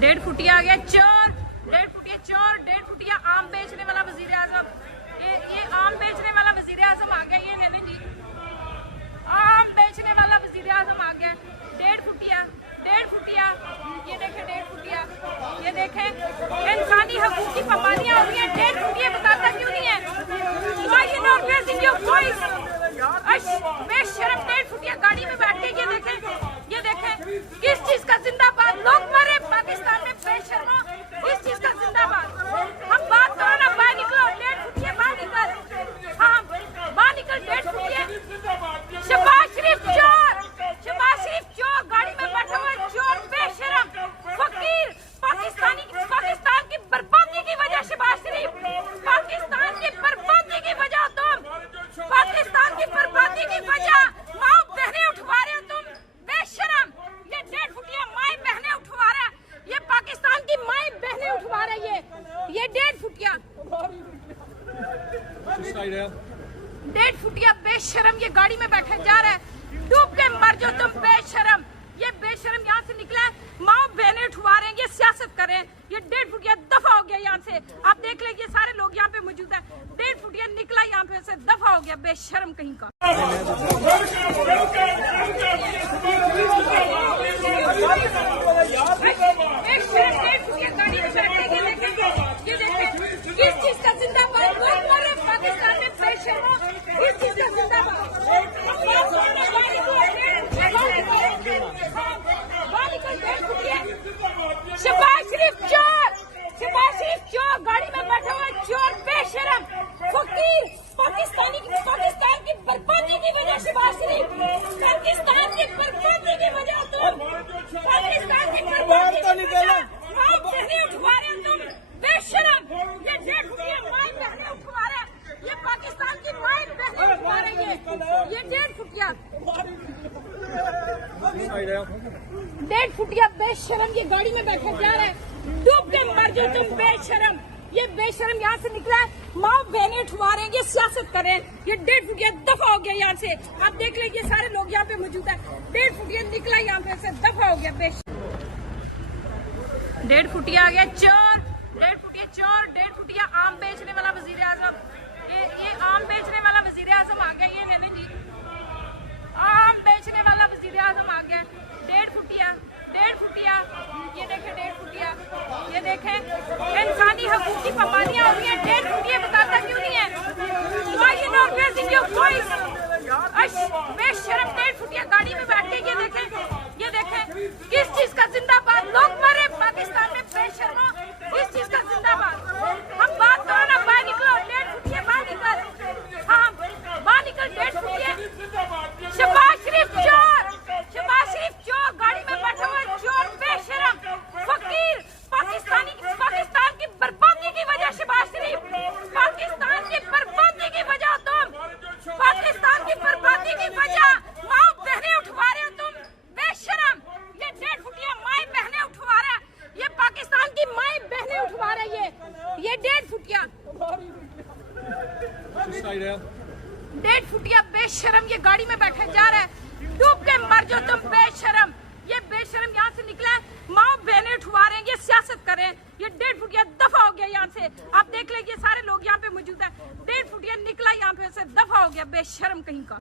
डेढ़ फुटिया आ गया चोर, डेढ़ फुटिया चोर, डेढ़ फुटिया आम बेचने वाला वजीर आजम। ये आम बेचने वाला वजीर आजम आ गया। ये नहीं जी, आम बेचने वाला वजीर आजम आ गया। डेढ़ फुटिया, डेढ़ फुटिया, ये देखें डेढ़ फुटिया, ये देखें इंसानी हकूक की पाबंदियां हो रही हैं। डेढ़ फुटिया बताता क्यों नहीं है? बेशरम डेढ़ फुटिया गाड़ी में बैठ के ये देखें किस चीज का जिंदाबाद। लोग मरे पाकिस्तान में बेशर्मो, इस चीज का जिंदाबाद। हम बात करो ना, बाहर निकलो, डेढ़ फुटिया बाहर निकल, हाँ बाहर निकल। डेढ़ फुटिया शहबाज शरीफ चोर, शहबाज शरीफ चोर, गाड़ी में बैठा हुआ चोर बेशरम फकीर। पाकिस्तान की बर्बादी की वजह शहबाज शरीफ, पाकिस्तान की बर्बादी की वजह तुम, पाकिस्तान की बर्बादी की वजह माँ बहनें उठवा रहे हो तुम बेशरम। ये डेढ़ फुटिया माई बहनें उठवा रहा है, ये पाकिस्तान की माई बहनें उठवा रहा है। ये डेढ़ फुटिया, डेढ़ फुटिया बेशरम ये गाड़ी में बैठे जा रहा है। डूब के मर जाओ तुम बेशरम। ये बेशरम यहाँ से निकला है, माँ बहनें उठवा रहे हैं, ये सियासत कर रहे हैं। ये डेढ़ फुटिया दफा हो गया यहाँ से। आप देख लीजिए सारे लोग यहाँ पे मौजूद है। डेढ़ फुटिया निकला यहाँ पे से, दफा हो गया बेशरम कहीं का। ये देखें किस चीज का जिंदाबाद। लोग मरे पाकिस्तान में बेशर्मो, इस चीज का जिंदाबाद। शहबाज शरीफ चोर, शहबाज शरीफ चोर, गाड़ी में बैठा हुआ चोर बेशरम फकीर। पाकिस्तान की बर्बादी की वजह शहबाज शरीफ, पाकिस्तान की बर्बादी की वजह तुम, पाकिस्तान की बर्बादी की वजह माँ बहनें उठवा रहे हो तुम बेशरम। ये डेढ़ फुटिया माई बहनें उठवा रहे हैं, ये पाकिस्तान की माई बहनें उठवा रही है। ये डेढ़ फुटिया, डेढ़ फुटिया बेशरम ये गाड़ी में बैठा जा रहा है। डूब के मर जाओ तुम बेशरम। ये बेशरम यहाँ से निकला है, माँ बहनें उठवा रहे हैं, ये सियासत कर रहे हैं। ये डेढ़ फुटिया दफा हो गया यहाँ से। आप देख लीजिए सारे लोग यहाँ पे मौजूद है। डेढ़ फुटिया निकला यहाँ पे से, दफा हो गया बेशरम। डेढ़ फुटिया आ गया चोर, डेढ़ फुटिया चोर, डेढ़ फुटिया आम बेचने वाला वजीर आजम। ये आम बेचने वाला वजीर आजम आ गया। ये नहीं जी, आम बेचने वाला वजीर आजम आ गया। डेढ़ फुटिया, डेढ़ फुटिया, ये देखें डेढ़ फुटिया, ये देखें इंसानी हकूक की पाबंदियां हो रही हैं। डेढ़ फुटिया बताता क्यों नहीं है? बेशरम डेढ़ फुटिया गाड़ी में बैठ के ये देखें किस चीज का जिंदाबाद। लोग मरे पाकिस्तान में बेशर्मो, इस चीज का जिंदाबाद। हम बात करो ना, बाहर निकलो, डेढ़ फुटिया बाहर निकल, हाँ बाहर निकल। डेढ़ फुटिया शहबाज शरीफ चोर, शहबाज शरीफ चोर, गाड़ी में बैठा हुआ चोर बेशरम फकीर। पाकिस्तान की बर्बादी की वजह शहबाज शरीफ, पाकिस्तान की बर्बादी की वजह तुम, पाकिस्तान की बर्बादी की वजह माँ बहनें उठवा रहे हो तुम बेशरम। ये डेढ़ फुटिया माई बहनें उठवा रहा है, ये पाकिस्तान की माई बहनें उठवा रही है। ये डेढ़ फुटिया, डेढ़ फुटिया बेशरम ये गाड़ी में बैठे जा रहा है। डूब के मर जाओ तुम बेशरम। ये बेशरम यहाँ से निकला है, माँ बहनें उठवा रहे हैं, ये सियासत कर रहे हैं। ये डेढ़ फुटिया दफा हो गया यहाँ से। आप देख लीजिए सारे लोग यहाँ पे मौजूद है। डेढ़ फुटिया निकला यहाँ पे से, दफा हो गया बेशरम कहीं का।